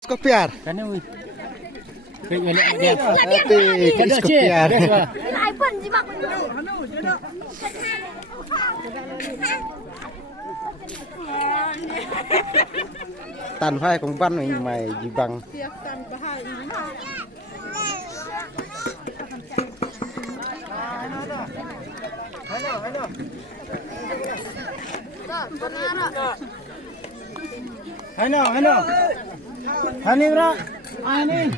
Skopiar. Kana ui. Kaya dia. Ati skopiar. Lại phần gì mà Tàn phai cũng văn mình mày gì bằng. Hano. Hani bra. Ani.